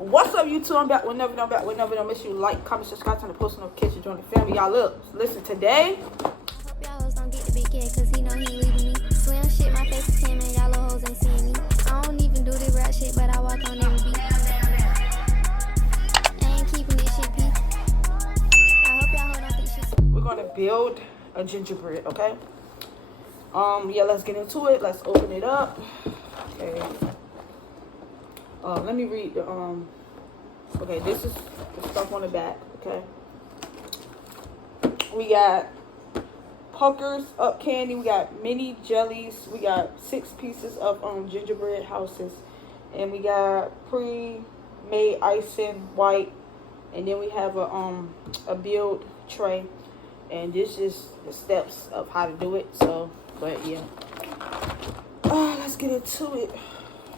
What's up, YouTube? I'm back whenever. Don't miss you. Like, comment, subscribe, turn the post notifications, join the family. Y'all look, listen today. I hope y'all hoes don't get the big kid, cause he know he ain't leaving me. Slim shit, my face is 10, man, y'all little hoes ain't seeing me. I don't even do the rap shit, but I walk on every beat. I ain't keeping this shit peak. I hope y'all hoes don't think shit's... We're gonna build a gingerbread, okay? Yeah, let's get into it. Let's open it up. Okay. Let me read the okay, this is the stuff on the back, okay? We got Puckers Up candy, we got mini jellies, we got 6 pieces of gingerbread houses, and we got pre-made icing white, and then we have a build tray, and this is the steps of how to do it. So, but yeah, let's get into it.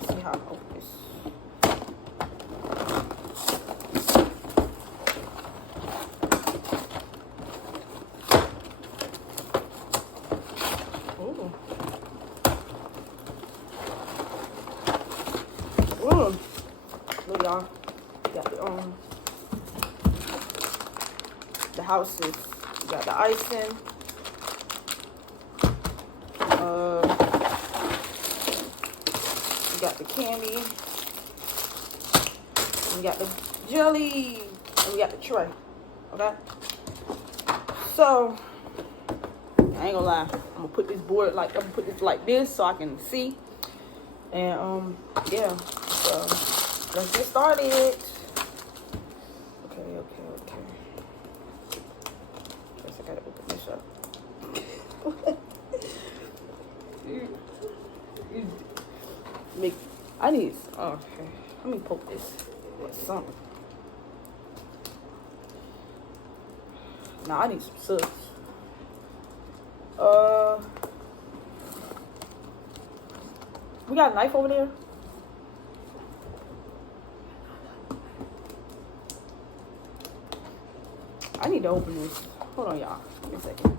Let's see how I open this. Look, y'all. We got the houses. We got the icing. We got the candy. We got the jelly. And we got the tray. Okay. So I ain't gonna lie. I'm gonna put this board like this so I can see. And yeah. So let's get started. Okay. Guess I gotta open this up. I need. Okay. Let me poke this with something. Nah, I need some suds. We got a knife over there. I need to open this. Hold on, y'all. Give me a second.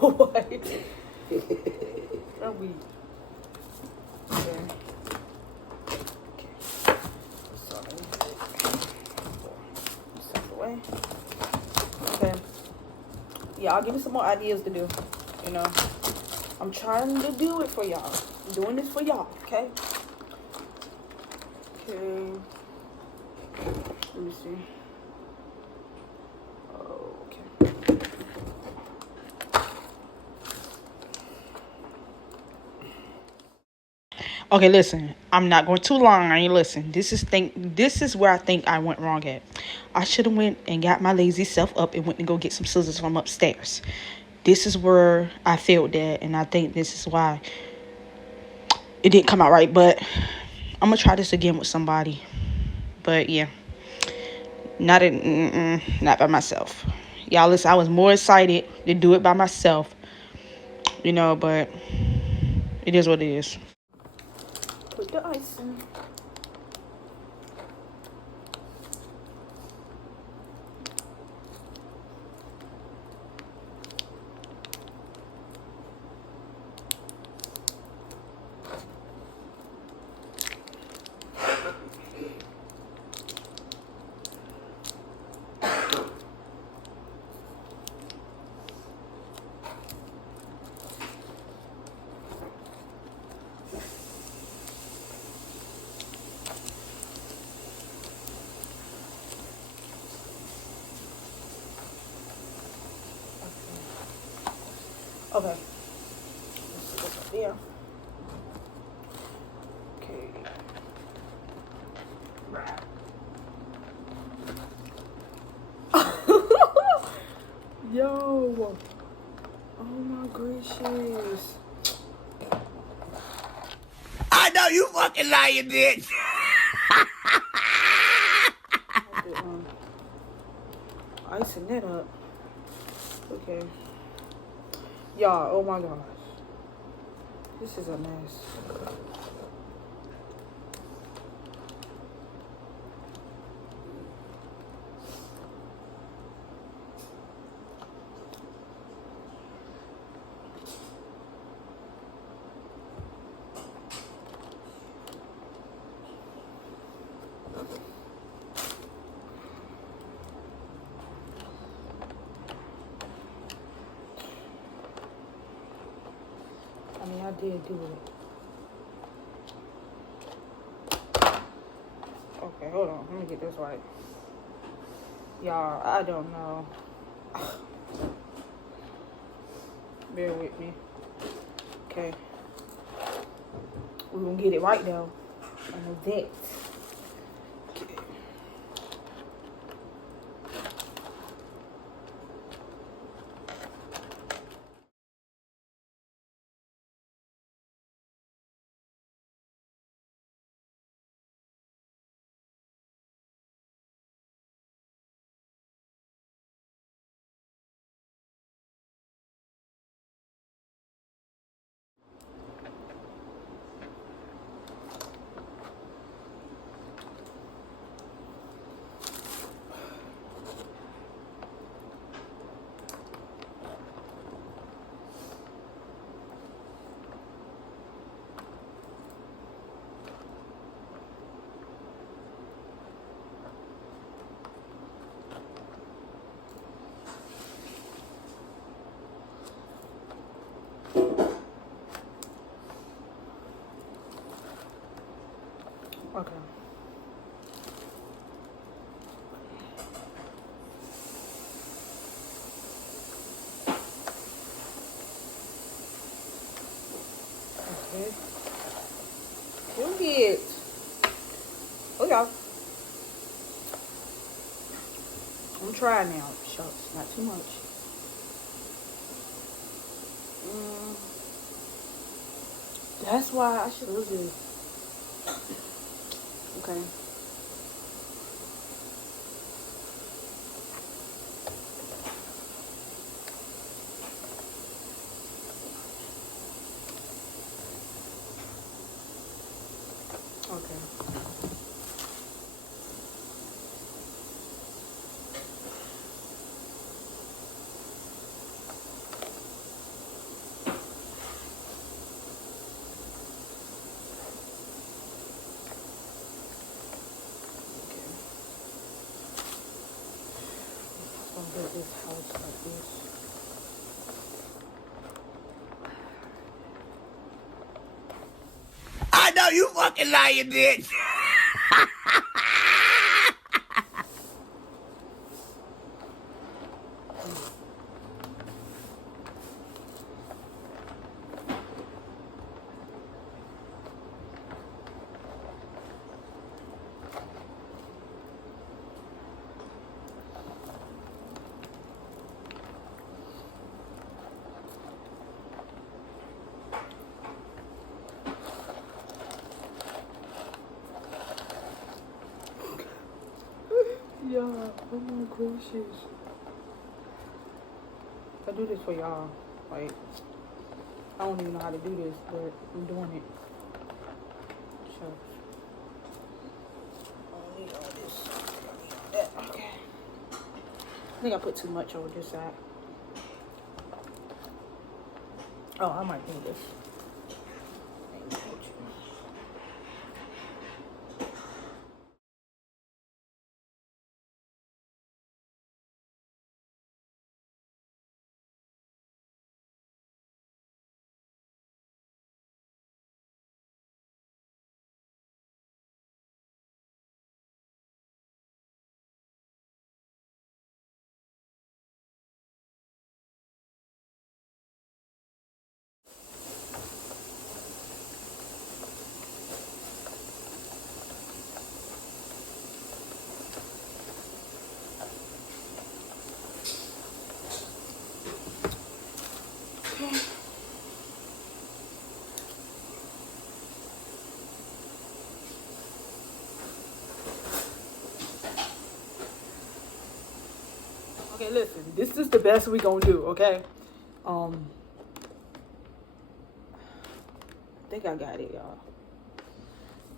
What? Are we? Okay. Sorry. Step away. Okay. Yeah, I'll give you some more ideas to do. You know, I'm trying to do it for y'all. I'm doing this for y'all. Okay. Okay. Let me see. Okay, listen. I'm not going too long. I ain't listen. This is where I think I went wrong at. I should have went and got my lazy self up and went to go get some scissors from upstairs. This is where I failed at, and I think this is why it didn't come out right. But I'm gonna try this again with somebody. But yeah, not by myself. Y'all listen. I was more excited to do it by myself, you know. But it is what it is. Put the icing. Okay. Let's see what's up there. Okay. Right. Yo. Oh my gracious. I know you fucking lying, bitch. Icing that up. Okay. Y'all, oh my gosh. This is a mess. I did do it. Okay, hold on. Let me get this right. Y'all, I don't know. Bear with me. Okay. We're gonna get it right though. I know that. Okay. Okay. Okay. You'll get. Oh, y'all. I'm trying now. Shucks, not too much. That's why I should lose it. Okay. Okay. I'm gonna build this house like this. I know you fucking lying, bitch. Yeah, oh my gracious. I do this for y'all. Like, I don't even know how to do this, but I'm doing it. Shucks. I need all this. Yeah, okay. I think I put too much on this side. Oh, I might need this. Okay, listen. This is the best we gonna do, okay? I think I got it, y'all.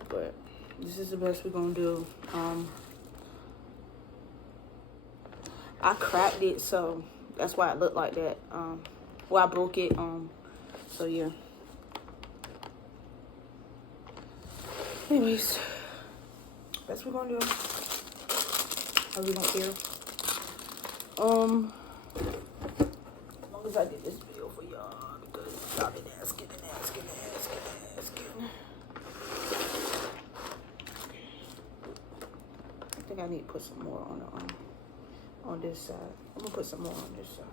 But this is the best we gonna do. I cracked it, so that's why it looked like that. Well, I broke it. So yeah. Anyways, that's what we're gonna do. I really don't care. As long as I did this video for y'all, because Started asking and asking and asking and asking. I think I need to put some more on this side. I'm gonna put some more on this side.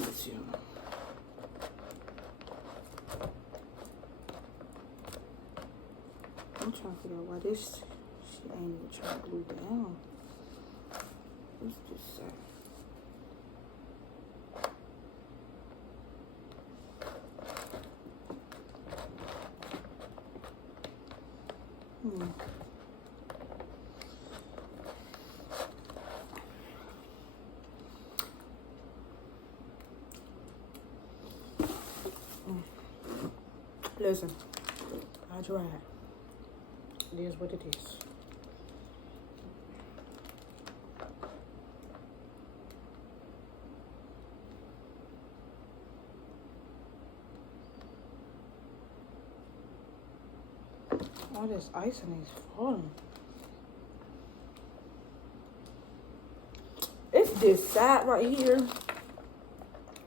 Let's see. I'm trying to figure out why this shit ain't even trying to glue down. What's this side? Listen, I tried. It is what it is. All this icing is falling. It's this side right here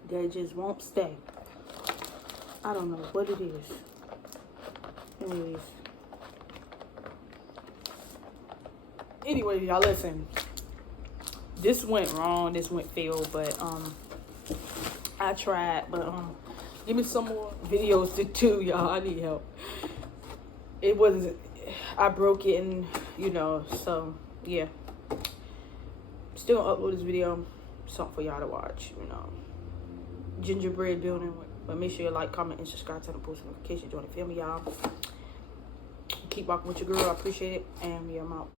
that just won't stay. I don't know what it is. Anyways, y'all listen. This went wrong. This went failed, but I tried. But give me some more videos to do, y'all. I need help. It wasn't. I broke it, and you know. So yeah. Still gonna upload this video. Something for y'all to watch. You know. Gingerbread building. But make sure you like, comment, and subscribe to the post notifications. Join the family, y'all. Keep walking with your girl. I appreciate it. And yeah, I'm out.